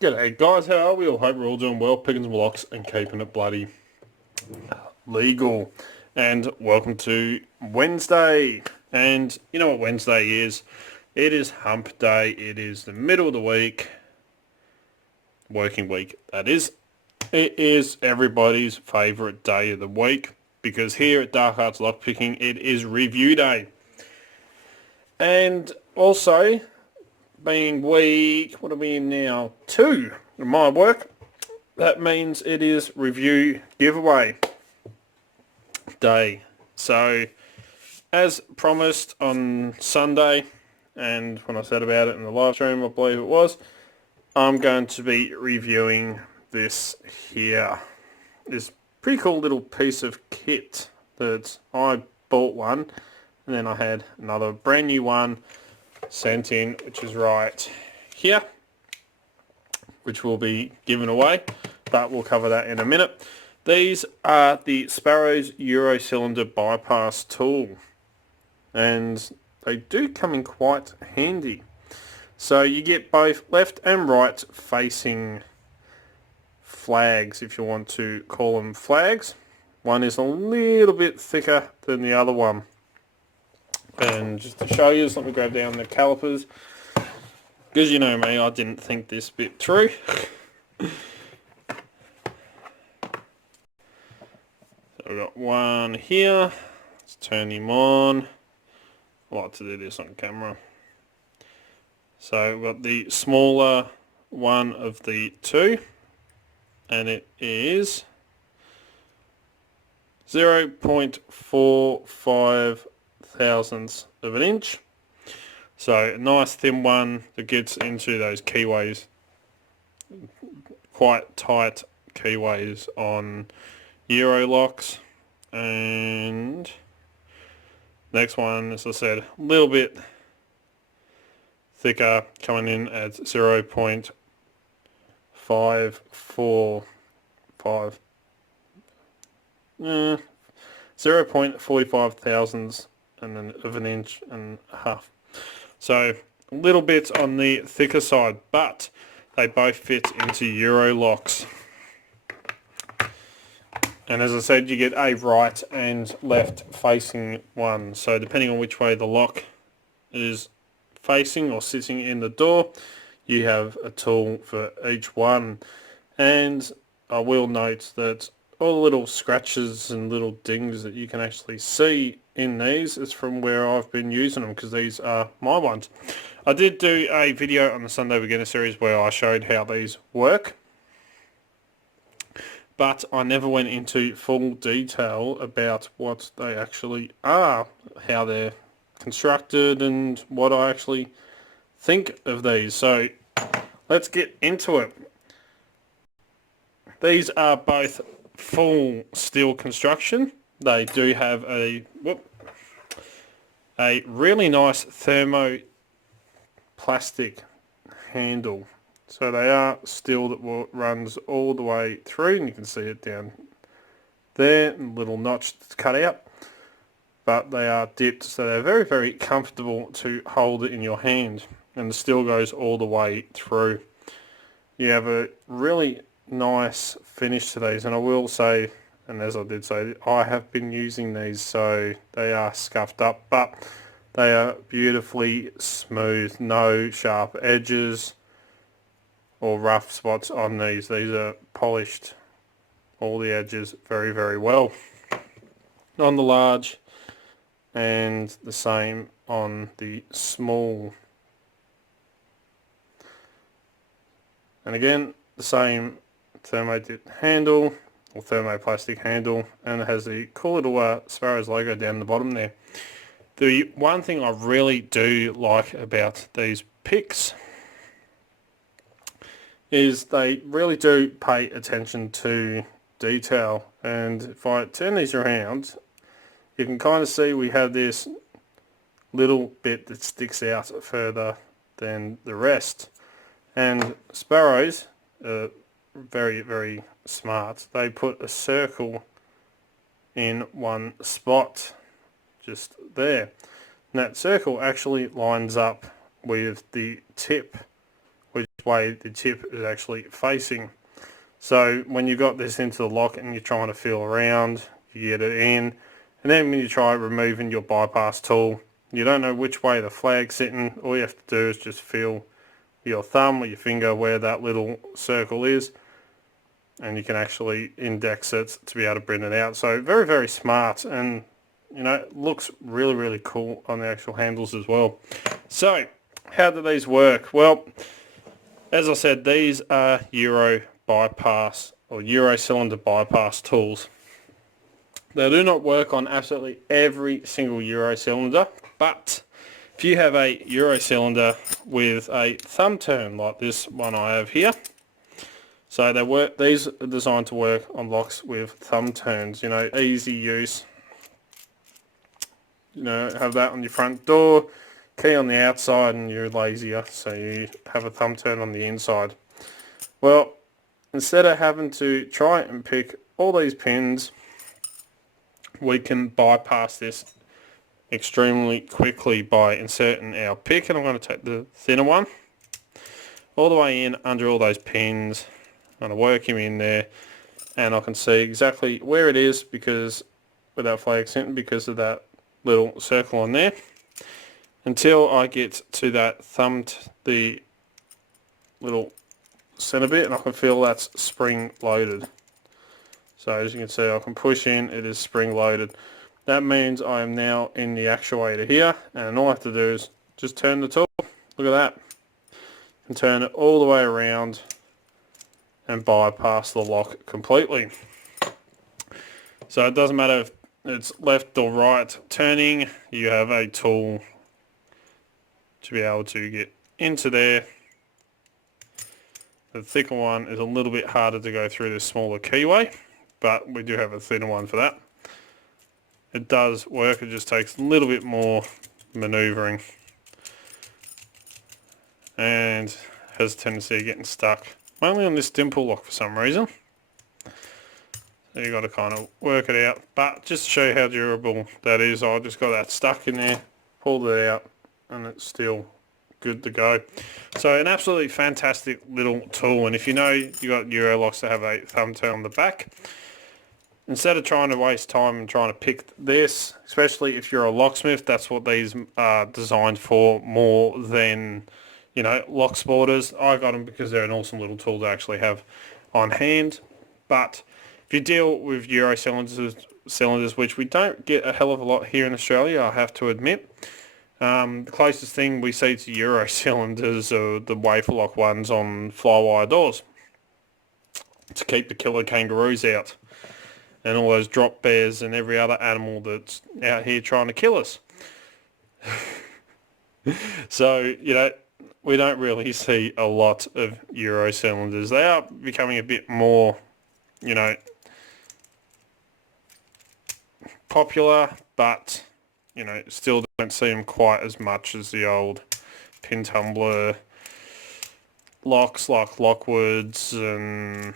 G'day guys, how are we all? Hope we're all doing well, picking some locks and keeping it bloody legal. And welcome to Wednesday. And you know what Wednesday is? It is hump day. It is the middle of the week, working week that is. It is everybody's favourite day of the week because here at Dark Arts Lockpicking it is review day. And also, being week, what are we in now? 2 of my work. That means it is review giveaway day. So, as promised on Sunday, and when I said about it in the live stream, I believe it was, I'm going to be reviewing this here. This pretty cool little piece of kit that I bought one, and then I had another brand new one sent in, which is right here, which will be given away, but we'll cover that in a minute. These are the Sparrows Euro Cylinder bypass tool, and they do come in quite handy. So you get both left and right facing flags, if you want to call them flags. One is a little bit thicker than the other one. And just to show you, let me grab down the calipers, because you know me, I didn't think this bit through. So we've got one here. Let's turn him on. I like to do this on camera. So we've got the smaller one of the two, and it is 0.45 thousandths of an inch. So a nice thin one that gets into those keyways, quite tight keyways on Euro locks. And next one, as I said, a little bit thicker, coming in at 0.45 thousandths and then of an inch and a half. So a little bit on the thicker side, but they both fit into Euro locks. And as I said, you get a right and left facing one. So depending on which way the lock is facing or sitting in the door, you have a tool for each one. And I will note that all the little scratches and little dings that you can actually see in these is from where I've been using them, because these are my ones. I did do a video on the Sunday Beginner series where I showed how these work, but I never went into full detail about what they actually are, how they're constructed, and what I actually think of these. So let's get into it. These are both full steel construction. They do have a really nice thermoplastic handle. So they are steel that runs all the way through, and you can see it down there, and a little notch that's cut out. But they are dipped, so they're very, very comfortable to hold it in your hand, and the steel goes all the way through. You have a really nice finish to these, and I will say, and as I did say, I have been using these, so they are scuffed up, but they are beautifully smooth, no sharp edges or rough spots on these. These are polished, all the edges very, very well on the large, and the same on the small. And again, the same thermodip handle or thermoplastic handle, and it has the cool little Sparrows logo down the bottom there. The one thing I really do like about these picks is they really do pay attention to detail, and if I turn these around, you can kind of see we have this little bit that sticks out further than the rest. And Sparrows are very, very smart. They put a circle in one spot just there. And that circle actually lines up with the tip which way the tip is actually facing. So when you got this into the lock and you're trying to feel around, you get it in, and then when you try removing your bypass tool, you don't know which way the flag's sitting. All you have to do is just feel your thumb or your finger where that little circle is, and you can actually index it to be able to bring it out. So very, very smart, and you know, it looks really, really cool on the actual handles as well. So how do these work? Well, as I said, these are Euro bypass or Euro cylinder bypass tools. They do not work on absolutely every single Euro cylinder, but if you have a Euro cylinder with a thumb turn like this one I have here, so these are designed to work on locks with thumb turns, you know, easy use. You know, have that on your front door, key on the outside, and you're lazier, so you have a thumb turn on the inside. Well, instead of having to try and pick all these pins, we can bypass this extremely quickly by inserting our pick, and I'm going to take the thinner one all the way in under all those pins. I'm going to work him in there, and I can see exactly where it is because without flag sitting, because of that little circle on there, until I get to that the little center bit, and I can feel that's spring loaded. So as you can see, I can push in, it is spring loaded. That means I am now in the actuator here, and all I have to do is just turn the tool. Look at that. And turn it all the way around and bypass the lock completely. So it doesn't matter if it's left or right turning, you have a tool to be able to get into there. The thicker one is a little bit harder to go through the smaller keyway, but we do have a thinner one for that. It does work, it just takes a little bit more manoeuvring and has a tendency of getting stuck, mainly on this dimple lock for some reason. So you got to kind of work it out, but just to show you how durable that is, I just got that stuck in there, pulled it out, and it's still good to go. So an absolutely fantastic little tool, and if you know you got Euro locks that have a thumb turn on the back, instead of trying to waste time and trying to pick this, especially if you're a locksmith, that's what these are designed for more than, you know, Locksporters. I got them because they're an awesome little tool to actually have on hand. But if you deal with Euro cylinders, which we don't get a hell of a lot here in Australia, I have to admit, the closest thing we see to Euro cylinders are the wafer lock ones on fly-wire doors to keep the killer kangaroos out, and all those drop bears and every other animal that's out here trying to kill us. So, you know, we don't really see a lot of Euro cylinders. They are becoming a bit more, you know, popular, but, you know, still don't see them quite as much as the old pin tumbler locks like Lockwoods and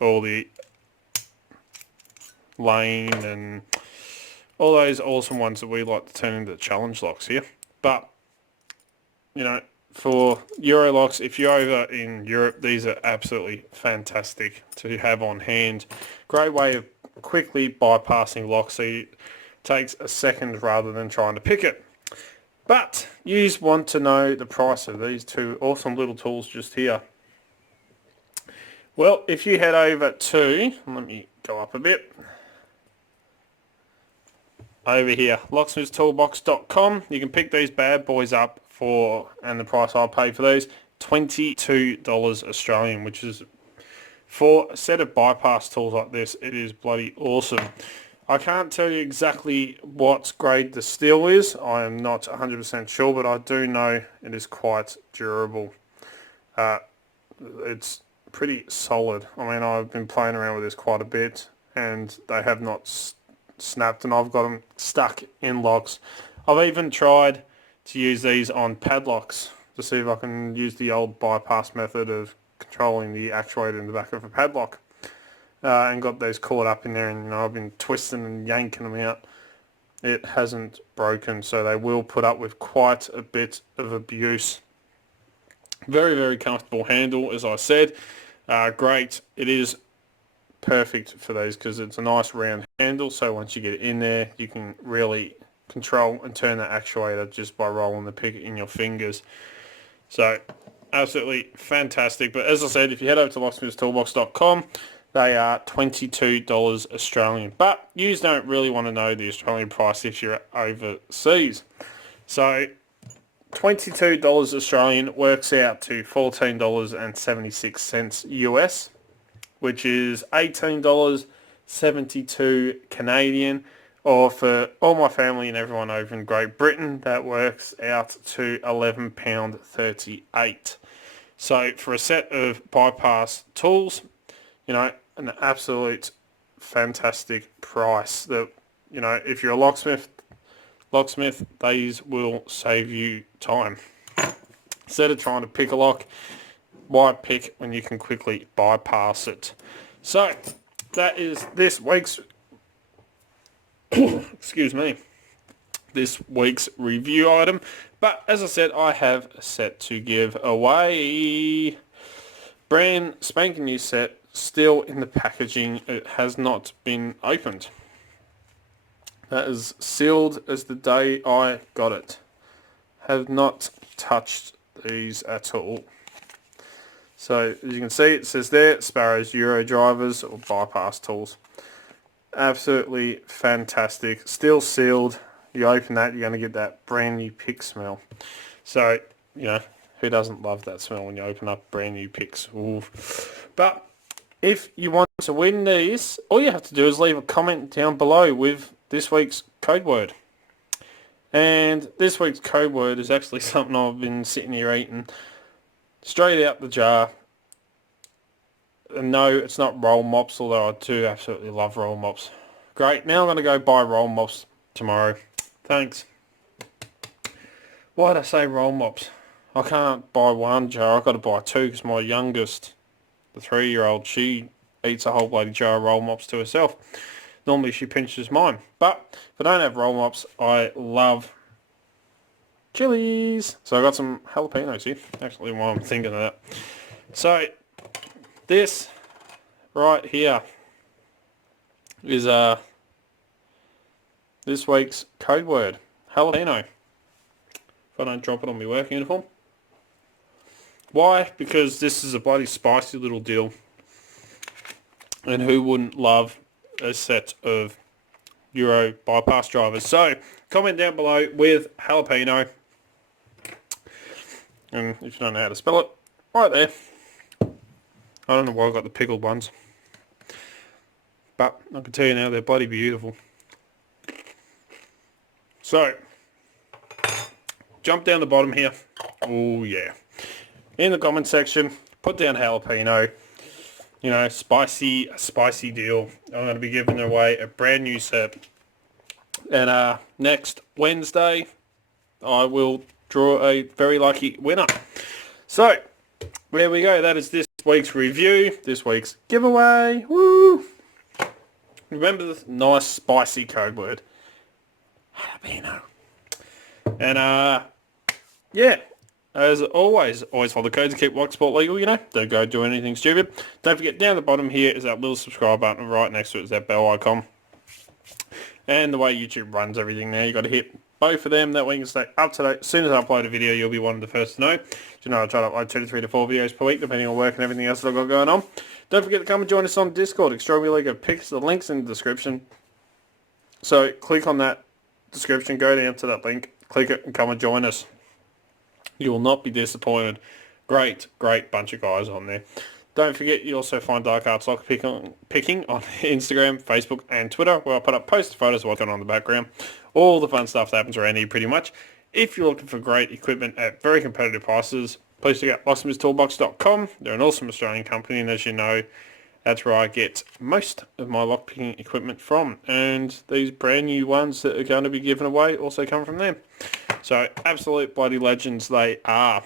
all the Lane and all those awesome ones that we like to turn into challenge locks here. But, you know, for Euro locks, if you're over in Europe, these are absolutely fantastic to have on hand. Great way of quickly bypassing locks, so it takes a second rather than trying to pick it. But you want to know the price of these two awesome little tools just here. Well, if you head over to, let me go up a bit, over here, locksmithtoolbox.com, you can pick these bad boys up for, and the price I'll pay for these, $22 Australian, which is, for a set of bypass tools like this, it is bloody awesome. I can't tell you exactly what grade the steel is, I am not 100% sure, but I do know it is quite durable. It's pretty solid. I mean, I've been playing around with this quite a bit, and they have not snapped, and I've got them stuck in locks. I've even tried to use these on padlocks to see if I can use the old bypass method of controlling the actuator in the back of a padlock, and got those caught up in there, and you know, I've been twisting and yanking them out. It hasn't broken, so they will put up with quite a bit of abuse. Very, very comfortable handle, as I said. Great. It is perfect for these because it's a nice round handle, so once you get it in there, you can really control and turn the actuator just by rolling the pick in your fingers. So absolutely fantastic. But as I said, if you head over to locksmithstoolbox.com, they are $22 Australian. But you don't really want to know the Australian price if you're overseas. So $22 Australian works out to $14.76 US, which is $18.72 Canadian. Or for all my family and everyone over in Great Britain, that works out to £11.38. So for a set of bypass tools, you know, an absolute fantastic price. That, you know, if you're a locksmith, these will save you time. Instead of trying to pick a lock, why pick when you can quickly bypass it? So that is this week's excuse me, this week's review item. But as I said, I have a set to give away. Brand spanking new set, still in the packaging. It has not been opened. That is sealed as the day I got it. Have not touched these at all. So as you can see, it says there, Sparrows Euro drivers or bypass tools. Absolutely fantastic. Still sealed. You open that, you're going to get that brand new pick smell. So, you know, who doesn't love that smell when you open up brand new picks? Ooh. But if you want to win these, all you have to do is leave a comment down below with this week's code word. And this week's code word is actually something I've been sitting here eating straight out the jar. And no, it's not roll mops, although I do absolutely love roll mops. Great, now I'm going to go buy roll mops tomorrow. Thanks. Why'd I say roll mops? I can't buy one jar, I've got to buy two because my youngest, the 3-year-old, she eats a whole bloody jar of roll mops to herself. Normally she pinches mine. But if I don't have roll mops, I love chilies. So I got some jalapenos here, actually, while I'm thinking of that. So this right here is this week's code word, jalapeno. If I don't drop it on my work uniform. Why? Because this is a bloody spicy little deal. And who wouldn't love a set of Euro bypass drivers? So comment down below with jalapeno. And if you don't know how to spell it, right there. I don't know why I got the pickled ones. But I can tell you now, they're bloody beautiful. So, jump down the bottom here. Oh yeah. In the comment section, put down jalapeno. You know, spicy deal. I'm going to be giving away a brand new set. And next Wednesday, I will draw a very lucky winner. So, there we go. That is this week's review, this week's giveaway. Woo! Remember this nice spicy code word, jalapeno. And yeah, as always follow the codes and keep Locksport legal, you know. Don't go do anything stupid. Don't forget, down the bottom here is that little subscribe button, right next to it is that bell icon. And the way YouTube runs everything now, you got to hit both of them, that way you can stay up to date. As soon as I upload a video, you'll be one of the first to know. You know, I try to upload 2 to 3 to 4 videos per week, depending on work and everything else that I've got going on. Don't forget to come and join us on Discord, Extraordinary League of Picks. The link's in the description. So click on that description, go down to that link, click it and come and join us. You will not be disappointed. Great bunch of guys on there. Don't forget, you also find Dark Arts Lock Picking on Instagram, Facebook and Twitter, where I put up post photos of what's going on in the background. All the fun stuff that happens around here pretty much. If you're looking for great equipment at very competitive prices, please check out locksmithstoolbox.com. They're an awesome Australian company, and as you know, that's where I get most of my lockpicking equipment from. And these brand new ones that are going to be given away also come from them. So absolute bloody legends they are.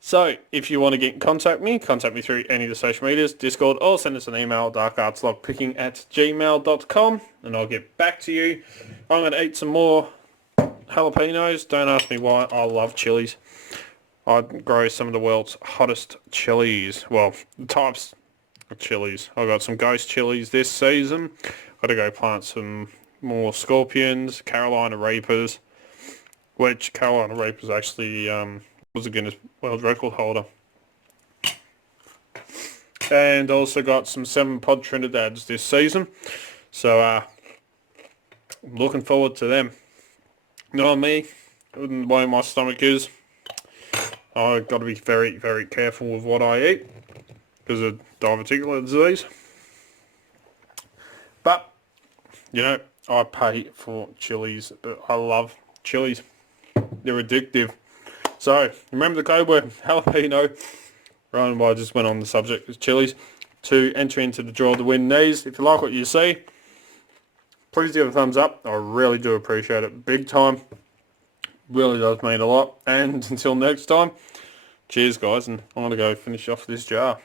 So if you want to get in contact me through any of the social medias, Discord, or send us an email, darkartslockpicking@gmail.com, and I'll get back to you. I'm going to eat some more jalapenos. Don't ask me why. I love chilies. I grow some of the world's hottest chilies. Well, the types of chilies. I got some ghost chilies this season. Got to go plant some more scorpions, Carolina Reapers, which Carolina Reapers actually was a Guinness World Record holder. And also got some 7-pod Trinidads this season. So I'm looking forward to them. Not me, the way my stomach is, I've got to be very, very careful with what I eat because of diverticular disease. But, you know, I pay for chilies. I love chilies. They're addictive. So, remember the code word jalapeno. Right, I just went on the subject of chilies. To enter into the draw to win these. If you like what you see, please give a thumbs up. I really do appreciate it. Big time. Really does mean a lot. And until next time, cheers guys, and I'm going to go finish off this jar.